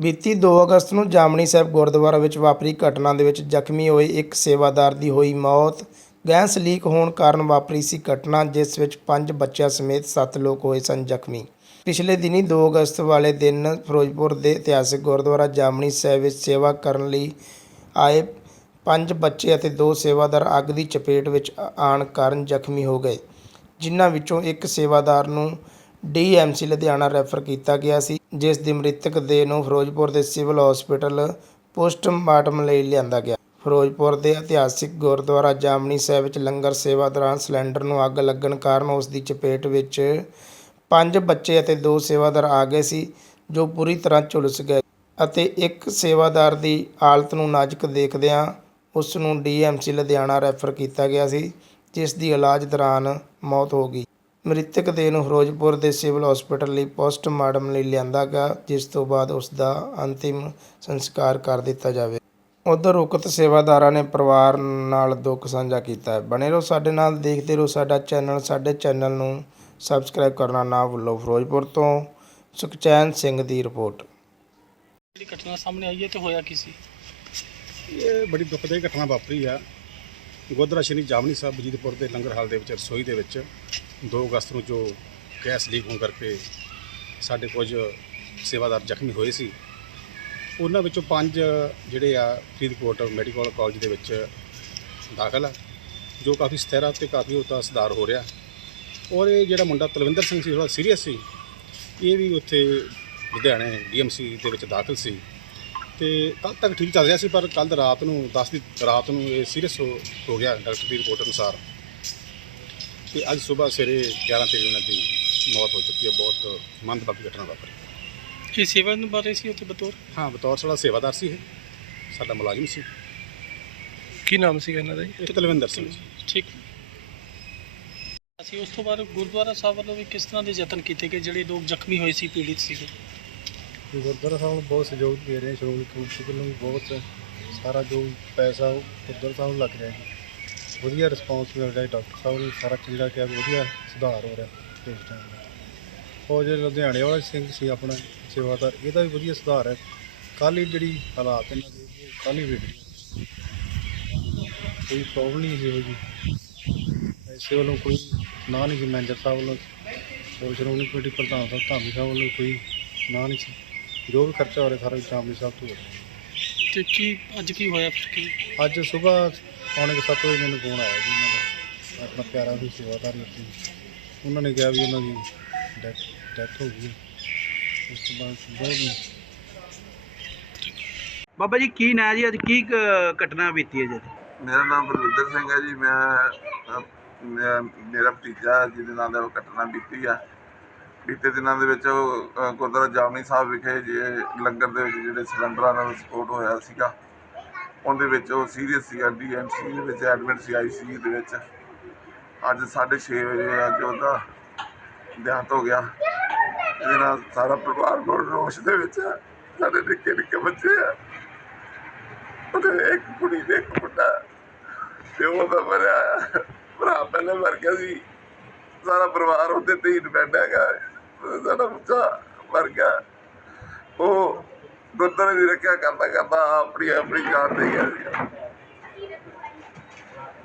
ਬੀਤੀ 2 ਅਗਸਤ ਨੂੰ ਜਾਮਣੀ ਸਾਹਿਬ ਗੁਰਦੁਆਰਾ ਵਿੱਚ ਵਾਪਰੀ ਘਟਨਾ ਦੇ ਵਿੱਚ ਜ਼ਖਮੀ ਹੋਏ ਇੱਕ ਸੇਵਾਦਾਰ ਦੀ ਹੋਈ ਮੌਤ। ਗੈਸ ਲੀਕ ਹੋਣ ਕਾਰਨ ਵਾਪਰੀ ਸੀ ਘਟਨਾ, ਜਿਸ ਵਿੱਚ 5 ਬੱਚਿਆਂ ਸਮੇਤ 7 ਲੋਕ ਹੋਏ ਸਨ ਜ਼ਖਮੀ। ਪਿਛਲੇ ਦਿਨੀ 2 ਅਗਸਤ ਵਾਲੇ ਦਿਨ ਫਿਰੋਜ਼ਪੁਰ ਦੇ ਇਤਿਹਾਸਕ ਗੁਰਦੁਆਰਾ ਜਾਮਣੀ ਸਾਹਿਬ ਵਿੱਚ ਸੇਵਾ ਕਰਨ ਲਈ ਆਏ ਪੰਜ ਬੱਚੇ ਅਤੇ ਦੋ ਸੇਵਾਦਾਰ ਅੱਗ ਦੀ ਚਪੇਟ ਵਿੱਚ ਆ- ਆਉਣ ਕਾਰਨ ਜ਼ਖਮੀ ਹੋ ਗਏ, ਜਿਨ੍ਹਾਂ ਵਿੱਚੋਂ ਇੱਕ ਸੇਵਾਦਾਰ ਨੂੰ ਡੀਐਮਸੀ ਲੁਧਿਆਣਾ ਰੈਫਰ ਕੀਤਾ ਗਿਆ ਸੀ, ਜਿਸ ਦੀ ਮ੍ਰਿਤਕ ਦੇਹ ਨੂੰ ਫਿਰੋਜ਼ਪੁਰ ਦੇ ਸਿਵਲ ਹਸਪੀਟਲ ਪੋਸਟਮਾਰਟਮ ਲਈ ਲਿਆਂਦਾ ਗਿਆ। ਫਿਰੋਜ਼ਪੁਰ ਦੇ ਇਤਿਹਾਸਿਕ ਗੁਰਦੁਆਰਾ ਜਾਮਣੀ ਸਾਹਿਬ ਵਿੱਚ ਲੰਗਰ ਸੇਵਾ ਦੌਰਾਨ ਸਿਲੰਡਰ ਨੂੰ ਅੱਗ ਲੱਗਣ ਕਾਰਨ ਉਸ ਦੀ ਚਪੇਟ ਵਿੱਚ ਪੰਜ ਬੱਚੇ ਅਤੇ ਦੋ ਸੇਵਾਦਾਰ ਆ ਗਏ ਸੀ, ਜੋ ਪੂਰੀ ਤਰ੍ਹਾਂ ਝੁਲਸ ਗਏ ਅਤੇ ਇੱਕ ਸੇਵਾਦਾਰ ਦੀ ਹਾਲਤ ਨੂੰ ਨਾਜ਼ੁਕ ਦੇਖਦਿਆਂ ਉਸ ਨੂੰ ਡੀਐਮਸੀ ਲੁਧਿਆਣਾ ਰੈਫਰ ਕੀਤਾ ਗਿਆ ਸੀ, ਜਿਸ ਦੀ ਇਲਾਜ ਦੌਰਾਨ ਮੌਤ ਹੋ ਗਈ। ਮ੍ਰਿਤਕ ਦੇਹ ਨੂੰ ਫਿਰੋਜ਼ਪੁਰ ਦੇ ਸਿਵਲ ਹਸਪੀਟਲ ਲਈ ਪੋਸਟਮਾਰਟਮ ਲਈ ਲਿਆਂਦਾ ਗਿਆ ਜਿਸ ਤੋਂ ਬਾਅਦ ਉਸ ਦਾ ਅੰਤਿਮ ਸੰਸਕਾਰ ਕਰ ਦਿੱਤਾ ਜਾਵੇ। ਉਧਰ ਉਕਤ ਸੇਵਾਦਾਰਾਂ ਨੇ ਪਰਿਵਾਰ ਨਾਲ ਦੁੱਖ ਸਾਂਝਾ ਕੀਤਾ ਹੈ। ਬਣੇ ਰਹੋ ਸਾਡੇ ਨਾਲ ਦੇਖਦੇ ਰਹੋ ਸਾਡਾ ਚੈਨਲ। ਸਾਡੇ ਚੈਨਲ ਨੂੰ ਸਬਸਕ੍ਰਾਈਬ ਕਰਨਾ ਨਾ ਭੁੱਲੋ। ਫਿਰੋਜ਼ਪੁਰ ਤੋਂ ਸੁਖਚੈਨ ਸਿੰਘ ਦੀ ਰਿਪੋਰਟ। ਜਿਹੜੀ ਘਟਨਾ ਸਾਹਮਣੇ ਆਈ ਹੈ ਤੇ ਹੋਇਆ ਕੀ ਸੀ? ਇਹ ਬੜੀ ਦੁਖਦਾਈ ਘਟਨਾ ਵਾਪਰੀ ਆ। ਗੁਰਦੁਆਰਾ ਸ਼੍ਰੀ ਜਾਮਨੀ ਸਾਹਿਬ ਬਜੀਦਪੁਰ ਦੇ ਲੰਗਰ ਹਾਲ ਦੇ ਵਿੱਚ ਰਸੋਈ ਦੇ ਵਿੱਚ 2 ਅਗਸਤ ਨੂੰ ਜੋ ਗੈਸ ਲੀਕ ਹੋਣ ਕਰਕੇ ਸਾਡੇ ਕੁਝ ਸੇਵਾਦਾਰ ਜ਼ਖਮੀ ਹੋਏ ਸੀ, ਉਹਨਾਂ ਵਿੱਚੋਂ ਪੰਜ ਜਿਹੜੇ ਆ ਫਰੀਦਕੋਟ ਮੈਡੀਕਲ ਕਾਲਜ ਦੇ ਵਿੱਚ ਦਾਖਲ ਆ, ਜੋ ਕਾਫੀ ਸਥਿਰ ਆ ਤੇ ਕਾਫੀ ਉਹਦਾ ਸੁਧਾਰ ਹੋ ਰਿਹਾ। ਔਰ ਇਹ ਜਿਹੜਾ ਮੁੰਡਾ ਤਲਵਿੰਦਰ ਸਿੰਘ ਸੀ ਥੋੜਾ ਸੀਰੀਅਸ ਸੀ, ਇਹ ਵੀ ਉੱਥੇ ਲੁਧਿਆਣੇ ਡੀਐਮਸੀ ਦੇ ਵਿੱਚ ਦਾਖਲ ਸੀ। ਤੇ ਕੱਲ ਤੱਕ ਠੀਕ ਚੱਲ ਰਿਹਾ ਸੀ ਪਰ ਕੱਲ ਰਾਤ ਨੂੰ 10 ਦੀ ਰਾਤ ਨੂੰ ਇਹ ਸੀਰੀਅਸ ਹੋ ਗਿਆ ਡਾਕਟਰ ਦੀ ਰਿਪੋਰਟ ਅਨੁਸਾਰ। ਤੇ ਅੱਜ ਸਵੇਰ ਸਵੇਰੇ 11 ਤਰੀਕ ਨੂੰ ਦੀ ਮੌਤ ਹੋ ਚੁੱਕੀ ਹੈ ਬਹੁਤ ਮੰਦਭਾਗੀ ਘਟਨਾ ਵਾਪਰੀ। ਕੀ ਸੇਵਾ ਨੂੰ ਬਾਰੇ ਸੀ ਉੱਥੇ ਬਤੌਰ? ਹਾਂ ਬਤੌਰ ਸਾਡਾ ਸੇਵਾਦਾਰ ਸੀ ਇਹ। ਸਾਡਾ ਮੁਲਾਜ਼ਮ ਸੀ। ਕੀ ਨਾਮ ਸੀ ਇਹਨਾਂ ਦਾ ਜੀ? ਇਹ ਕੁਲਵਿੰਦਰ ਸਿੰਘ ਠੀਕ। ਅਸੀਂ ਉਸ ਤੋਂ ਬਾਅਦ ਗੁਰਦੁਆਰਾ ਸਾਹਿਬ ਵੱਲੋਂ ਵੀ ਕਿਸ ਤਰ੍ਹਾਂ ਦੇ ਯਤਨ ਕੀਤੇ ਗਏ ਜਿਹੜੇ ਲੋਕ ਜ਼ਖਮੀ ਹੋਏ ਸੀ ਪੀੜਿਤ ਸੀਗੇ ਗੁਰਦੁਆਰਾ ਸਾਹਿਬ ਨੂੰ ਬਹੁਤ ਸਹਿਯੋਗ ਦੇ ਰਹੇ, ਸ਼੍ਰੋਮਣੀ ਕਮੇਟੀ ਵੱਲੋਂ ਵੀ ਬਹੁਤ ਸਾਰਾ ਜੋ ਪੈਸਾ ਉਹ ਗੁਰਦੁਆਰਾ ਸਾਹਿਬ ਨੂੰ ਲੱਗ ਰਿਹਾ ਜੀ। ਵਧੀਆ ਰਿਸਪੌਂਸ ਮਿਲ ਰਿਹਾ ਜੀ, ਡਾਕਟਰ ਸਾਹਿਬ ਨੂੰ ਸਾਰਾ ਜਿਹੜਾ ਕਿ ਵਧੀਆ ਸੁਧਾਰ ਹੋ ਰਿਹਾ ਇਸ ਟਾਈਮ ਉਹ ਜਿਹੜੇ ਲੁਧਿਆਣੇ ਵਾਲਾ ਸਿੰਘ ਸੀ ਆਪਣਾ, ਸੇਵਾਦਾਰ, ਇਹਦਾ ਵੀ ਵਧੀਆ ਸੁਧਾਰ ਹੈ। ਕੱਲ੍ਹ ਹੀ ਜਿਹੜੀ ਹਾਲਾਤ ਇਹਨਾਂ ਦੇ ਕੱਲ੍ਹ ਹੀ ਵਿਗੜੇ ਕੋਈ ਪ੍ਰੋਬਲਮ ਨਹੀਂ ਸੀ ਹੋਈ ਐਸੇ ਵੱਲੋਂ ਕੋਈ ਨਾ ਨਹੀਂ ਸੀ, ਮੈਨੇਜਰ ਸਾਹਿਬ ਵੱਲੋਂ ਔਰ ਸ਼੍ਰੋਮਣੀ ਕਮੇਟੀ ਪ੍ਰਧਾਨ ਸਾਹਿਬ, ਧਾਮੀ ਸਾਹਿਬ ਵੱਲੋਂ ਕੋਈ ਨਾ ਨਹੀਂ ਸੀ। ਜੋ ਵੀ ਖਰਚਾ ਹੋ ਰਿਹਾ ਸਾਰਾ ਜਾਮਨੀ ਸਾਹਿਬ ਤੋਂ ਹੋ ਰਿਹਾ ਤੇ ਕੀ ਅੱਜ ਕੀ ਹੋਇਆ ਫਿਰ ਕੀ? ਅੱਜ ਸਵੇਰ ਪੌਣੇ ਕੁ ਸੱਤ ਵਜੇ ਮੈਨੂੰ ਫੋਨ ਆਇਆ ਜੀ ਉਹਨਾਂ ਦਾ ਆਪਣਾ ਪਿਆਰਾ ਸੀ ਸੇਵਾਦਾਰ ਸੀ ਉਹਨਾਂ ਨੇ ਕਿਹਾ ਵੀ ਉਹਨਾਂ ਦੀ ਡੈਥ ਡੈਥ ਹੋ ਗਈ ਉਸ ਤੋਂ ਬਾਅਦ ਬਹੁਤ ਬਾਬਾ ਜੀ ਕੀ ਨਾਂ ਜੀ? ਅੱਜ ਕੀ ਕ- ਘਟਨਾ ਬੀਤੀ ਹੈ ਜੀ ਮੇਰਾ ਨਾਮ ਬਲਵਿੰਦਰ ਸਿੰਘ ਹੈ ਜੀ। ਮੈਂ ਅ, ਮੈਂ- ਮੇਰਾ ਭਤੀਜਾ ਜਿਹਦੇ ਨਾਲ ਦਾ ਉਹ ਘਟਨਾ ਬੀਤੀ ਆ। ਬੀਤੇ ਦਿਨਾਂ ਦੇ ਵਿੱਚ ਉਹ ਗੁਰਦੁਆਰਾ ਜਾਮਨੀ ਸਾਹਿਬ ਵਿਖੇ ਜੇ ਲੰਗਰ ਦੇ ਵਿੱਚ ਜਿਹੜੇ ਸਿਲੰਡਰਾਂ ਨਾਲ ਸਪੋਰਟ ਹੋਇਆ ਸੀਗਾ, ਉਹਦੇ ਵਿੱਚ ਉਹ ਸੀਰੀਅਸ ਸੀਗਾ ਡੀਐਮਸੀ ਦੇ ਵਿੱਚ ਐਡਮਿਟ ਸੀ ਆਈਸੀਯੂ ਦੇ ਵਿੱਚ। ਅੱਜ 6:30 ਵਜੇ ਅੱਜ ਉਹਦਾ ਦੇਹਾਂਤ ਹੋ ਗਿਆ। ਇਹਦੇ ਨਾਲ ਸਾਰਾ ਪਰਿਵਾਰ ਬਹੁਤ ਰੋਸ਼ ਦੇ ਵਿੱਚ ਹੈ। ਸਾਡੇ ਨਿੱਕੇ ਨਿੱਕੇ ਬੱਚੇ ਆ। ਉਹਦੇ ਇੱਕ ਕੁੜੀ ਤੇ ਇੱਕ ਮੁੰਡਾ ਤੇ ਉਹ ਤਾਂ ਮਰਿਆ ਭਰਾ ਪਹਿਲੇ ਮਰ ਗਿਆ ਸੀ। ਸਾਰਾ ਪਰਿਵਾਰ ਉਹਦੇ ਤੇ ਹੀ ਡਿਪੈਂਡ ਹੈਗਾ। ਸਾਡਾ ਬੱਚਾ ਮਰ ਗਿਆ। ਉਹ ਗੁਰਦੁਆਰੇ ਦੀ ਰੱਖਿਆ ਕਰਦਾ ਕਰਦਾ ਆਪਣੀ ਆਪਣੀ ਜਾਨ ਦੇ ਗਿਆ। ਸੀ